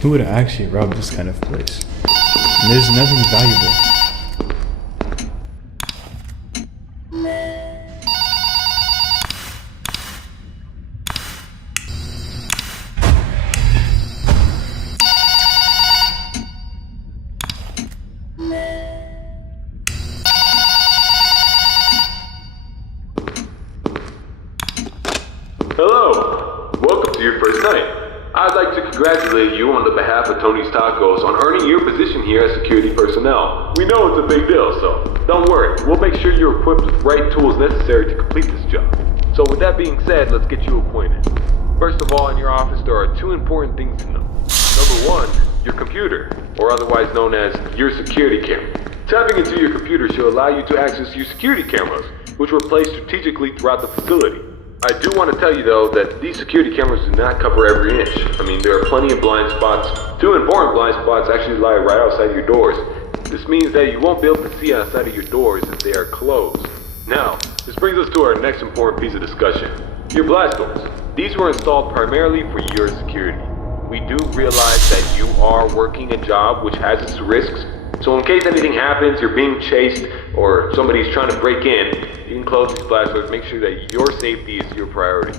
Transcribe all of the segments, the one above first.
Who would actually rob this kind of place? And there's nothing valuable. Hello! Welcome to your first night. I'd like to congratulate you on the behalf of Tony's Tacos on earning your position here as security personnel. We know it's a big deal, so don't worry. We'll make sure you're equipped with the right tools necessary to complete this job. So with that being said, let's get you acquainted. First of all, in your office there are two important things to know. Number one, your computer, or otherwise known as your security camera. Tapping into your computer should allow you to access your security cameras, which were placed strategically throughout the facility. I do want to tell you though that these security cameras do not cover every inch. I mean, there are plenty of blind spots. Two important blind spots actually lie right outside your doors. This means that you won't be able to see outside of your doors if they are closed. Now, this brings us to our next important piece of discussion. Your blast doors. These were installed primarily for your security. We do realize that you are working a job which has its risks. So in case anything happens, you're being chased, or somebody's trying to break in, you can close these blast doors, make sure that your safety is your priority.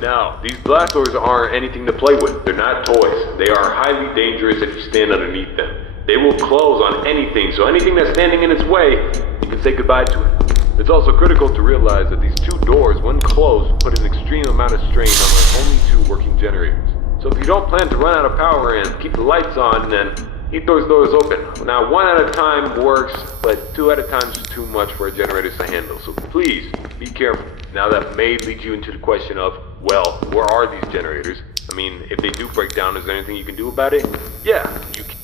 Now, these blast doors aren't anything to play with. They're not toys. They are highly dangerous if you stand underneath them. They will close on anything, so anything that's standing in its way, you can say goodbye to it. It's also critical to realize that these two doors, when closed, put an extreme amount of strain on the only two working generators. So if you don't plan to run out of power and keep the lights on, then keep those doors open. Now, one at a time works, but two at a time is too much for a generator to handle. So please, be careful. Now that may lead you into the question of, well, where are these generators? I mean, if they do break down, is there anything you can do about it? Yeah, you can.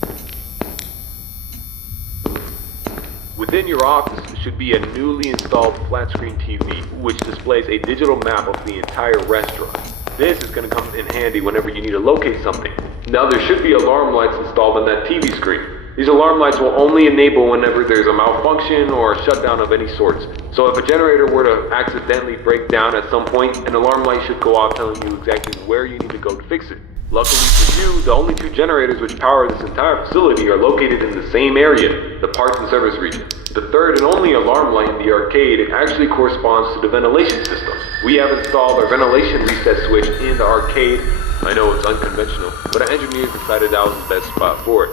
Within your office should be a newly installed flat screen TV, which displays a digital map of the entire restaurant. This is going to come in handy whenever you need to locate something. Now there should be alarm lights installed on that TV screen. These alarm lights will only enable whenever there's a malfunction or a shutdown of any sorts. So if a generator were to accidentally break down at some point, an alarm light should go off telling you exactly where you need to go to fix it. Luckily for you, the only two generators which power this entire facility are located in the same area, the parts and service region. The third and only alarm light in the arcade actually corresponds to the ventilation system. We have installed our ventilation reset switch in the arcade. I know it's unconventional, but our engineers decided that was the best spot for it.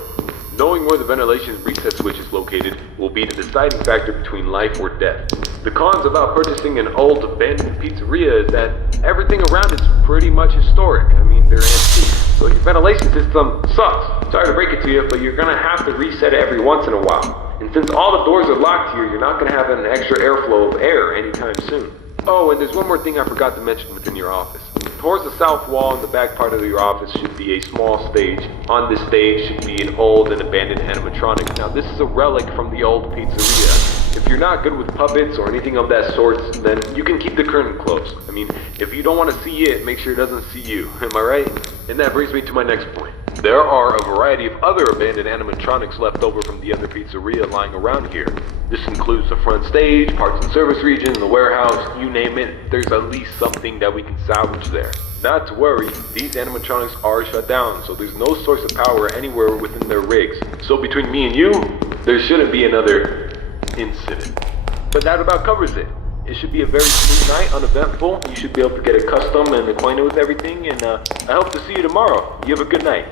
Knowing where the ventilation reset switch is located will be the deciding factor between life or death. The cons about purchasing an old abandoned pizzeria is that everything around it's pretty much historic. I mean, they're antique, so your ventilation system sucks. Sorry to break it to you, but you're gonna have to reset it every once in a while. And since all the doors are locked here, you're not gonna have an extra airflow of air anytime soon. Oh, and there's one more thing I forgot to mention within your office. Towards the south wall in the back part of your office should be a small stage. On this stage should be an old and abandoned animatronic. Now this is a relic from the old pizzeria. If you're not good with puppets or anything of that sort, then you can keep the curtain closed. I mean, if you don't want to see it, make sure it doesn't see you. Am I right? And that brings me to my next point. There are a variety of other abandoned animatronics left over from the other pizzeria lying around here. This includes the front stage, parts and service region, the warehouse, you name it. There's at least something that we can salvage there. Not to worry, these animatronics are shut down, so there's no source of power anywhere within their rigs. So between me and you, there shouldn't be another incident. But that about covers it. It should be a very smooth night, uneventful. You should be able to get accustomed and acquainted with everything, and I hope to see you tomorrow. You have a good night.